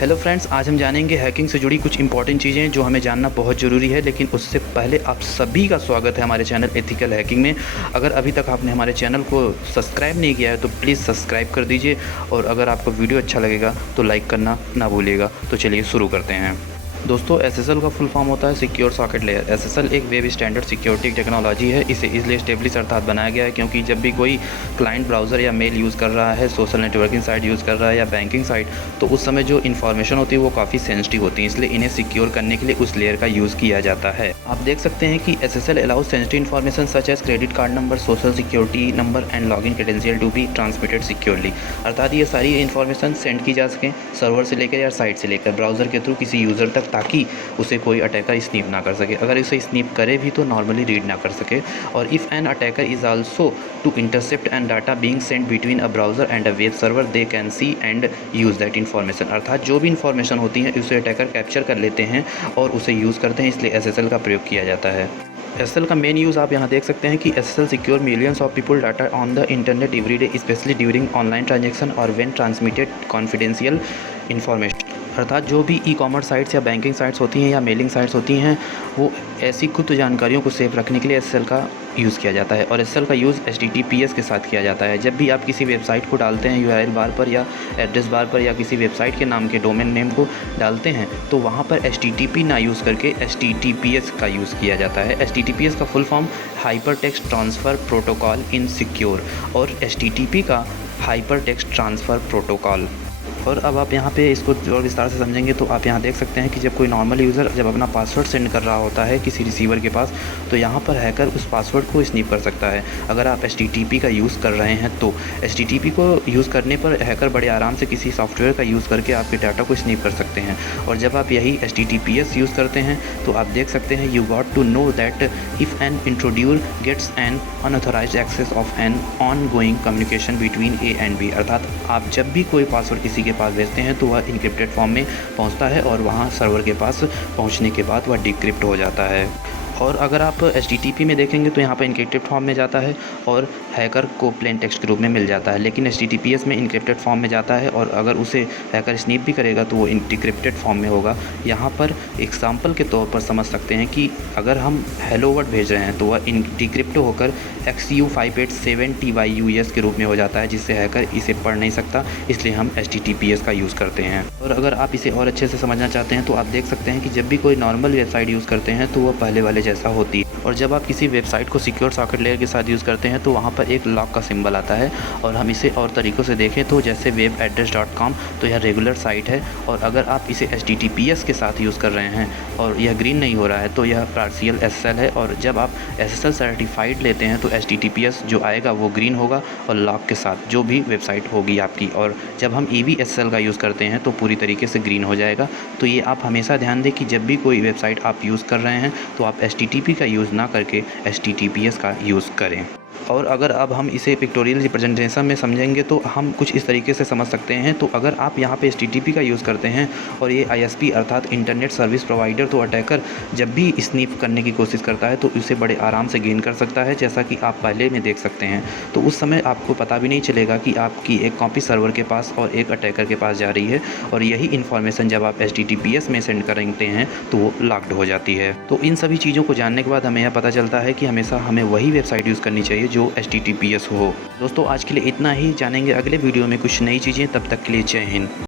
Hello friends, आज हम जानेंगे हैकिंग से जुड़ी कुछ इंपॉर्टेंट चीज़ें जो हमें जानना बहुत ज़रूरी है। लेकिन उससे पहले आप सभी का स्वागत है हमारे चैनल एथिकल हैकिंग में। अगर अभी तक आपने हमारे चैनल को सब्सक्राइब नहीं किया है तो प्लीज़ सब्सक्राइब कर दीजिए, और अगर आपको वीडियो अच्छा लगेगा तो लाइक करना ना भूलिएगा। तो चलिए शुरू करते हैं। दोस्तों, एसएसएल का फुल फॉर्म होता है सिक्योर सॉकेट लेयर। एसएसएल एक वेब स्टैंडर्ड सिक्योरिटी टेक्नोलॉजी है। इसे इसलिए स्टेब्लिश अर्थात बनाया गया है क्योंकि जब भी कोई क्लाइंट ब्राउज़र या मेल यूज़ कर रहा है, सोशल नेटवर्किंग साइट यूज़ कर रहा है या बैंकिंग साइट, तो उस समय जो इन्फॉर्मेशन होती है वो काफ़ी सेंसिटिव होती है। इसलिए इन्हें सिक्योर करने के लिए उस लेयर का यूज़ किया जाता है। आप देख सकते हैं कि SSL allows sensitive information such as credit card number, social security number and login credential to be transmitted securely. अर्थात ये सारी इन्फॉर्मेशन सेंड की जा सकें सर्वर से लेकर या साइट से लेकर ब्राउज़र के थ्रू किसी यूज़र तक, ताकि उसे कोई अटैकर स्नीप ना कर सके। अगर इसे स्नीप करे भी तो नॉर्मली रीड ना कर सके। और if an attacker is also to intercept and data being sent between a browser and a web server, they can see and use that information. अर्थात जो भी इन्फॉर्मेशन होती है उसे अटैकर कैप्चर कर लेते हैं और उसे यूज़ करते हैं, इसलिए एसएसएल का प्रयोग किया जाता है। एसएसएल का मेन यूज़ आप यहाँ देख सकते हैं कि SSL secure millions of people data on the internet every day, specially during online transaction और व्हेन ट्रांसमिटेड कॉन्फिडेंशियल इन्फॉर्मेशन। अर्थात जो भी ई कॉमर्स साइट्स या बैंकिंग साइट्स होती हैं या मेलिंग साइट्स होती हैं, वो ऐसी गुप्त जानकारियों को सेव रखने के लिए एसएसएल का यूज़ किया जाता है। और एसएसएल का यूज़ एचटीटीपीएस के साथ किया जाता है। जब भी आप किसी वेबसाइट को डालते हैं यूआरएल बार पर या एड्रेस बार पर या किसी वेबसाइट के नाम के डोमेन नेम को डालते हैं, तो वहाँ पर एचटीटीपी ना यूज़ करके एचटीटीपीएस का यूज़ किया जाता है। एचटीटीपीएस का full form hyper text transfer protocol इन सिक्योर, और एचटीटीपी का हाइपर टेक्स्ट ट्रांसफ़र प्रोटोकॉल। और अब आप यहाँ पे इसको और विस्तार से समझेंगे तो आप यहाँ देख सकते हैं कि जब कोई नॉर्मल यूज़र जब अपना पासवर्ड सेंड कर रहा होता है किसी रिसीवर के पास, तो यहाँ पर हैकर उस पासवर्ड को स्नीप कर सकता है। अगर आप एचटीटीपी का यूज़ कर रहे हैं तो एचटीटीपी को यूज़ करने पर हैकर बड़े आराम से किसी सॉफ्टवेयर का यूज़ करके आपके डाटा को स्नीप कर सकते हैं। और जब आप यही एचटीटीपीएस यूज़ करते हैं तो आप देख सकते हैं you got to know that if an introducer gets an unauthorised access of an on going communication between A and B. अर्थात आप जब भी कोई पासवर्ड किसी के पास भेजते हैं तो वह इनक्रिप्टेड फॉर्म में पहुंचता है और वहां सर्वर के पास पहुंचने के बाद वह डिक्रिप्ट हो जाता है। और अगर आप एचटीटीपी में देखेंगे तो यहाँ पर इनक्रिप्टेड फॉर्म में जाता है और हैकर को प्लेन टेक्स्ट के रूप में मिल जाता है। लेकिन एचटीटीपीएस में इनक्रिप्टेड फॉर्म में जाता है और अगर उसे हैकर स्नीप भी करेगा तो वो डिक्रिप्टेड फॉर्म में होगा। यहाँ पर एग्जाम्पल के तौर पर समझ सकते हैं कि अगर हम हेलो वर्ड भेज रहे हैं तो वह डिक्रिप्ट होकर XU5870TYUS के रूप में हो जाता है, जिससे हैकर इसे पढ़ नहीं सकता। इसलिए हम एचटीटीपीएस का यूज़ करते हैं। और अगर आप इसे और अच्छे से समझना चाहते हैं तो आप देख सकते हैं कि जब भी कोई नॉर्मल वेबसाइट यूज़ करते हैं तो वह पहले वाले जैसा होती है। और जब आप किसी वेबसाइट को सिक्योर सॉकेट लेयर के साथ यूज़ करते हैं तो वहाँ पर एक लॉक का सिंबल आता है। और हम इसे और तरीक़ों से देखें तो जैसे webaddress.com, तो यह रेगुलर साइट है। और अगर आप इसे HTTPS के साथ यूज़ कर रहे हैं और यह ग्रीन नहीं हो रहा है तो यह पार्शियल SSL है। और जब आप SSL सर्टिफाइड लेते हैं तो HTTPS जो आएगा वो ग्रीन होगा और लॉक के साथ जो भी वेबसाइट होगी आपकी। और जब हम EVSL का यूज़ करते हैं तो पूरी तरीके से ग्रीन हो जाएगा। तो ये आप हमेशा ध्यान दें कि जब भी कोई वेबसाइट आप यूज़ कर रहे हैं तो आप HTTP का यूज़ ना करके HTTPS का यूज़ करें। और अगर अब हम इसे पिक्टोरियल रिप्रेजेंटेशन में समझेंगे तो हम कुछ इस तरीके से समझ सकते हैं। तो अगर आप यहाँ पे HTTP का यूज़ करते हैं और ये ISP अर्थात इंटरनेट सर्विस प्रोवाइडर, तो अटैकर जब भी स्नीप करने की कोशिश करता है तो उसे बड़े आराम से गेन कर सकता है, जैसा कि आप पहले में देख सकते हैं। तो उस समय आपको पता भी नहीं चलेगा कि आपकी एक कॉपी सर्वर के पास और एक अटैकर के पास जा रही है। और यही इन्फॉर्मेशन जब आप HTTPS में सेंड करते हैं तो वो लॉक्ड हो जाती है। तो इन सभी चीज़ों को जानने के बाद हमें यह पता चलता है कि हमेशा हमें वही वेबसाइट यूज़ करनी चाहिए जो HTTPS हो। दोस्तों, आज के लिए इतना ही। जानेंगे अगले वीडियो में कुछ नई चीज़ें। तब तक के लिए जय हिंद।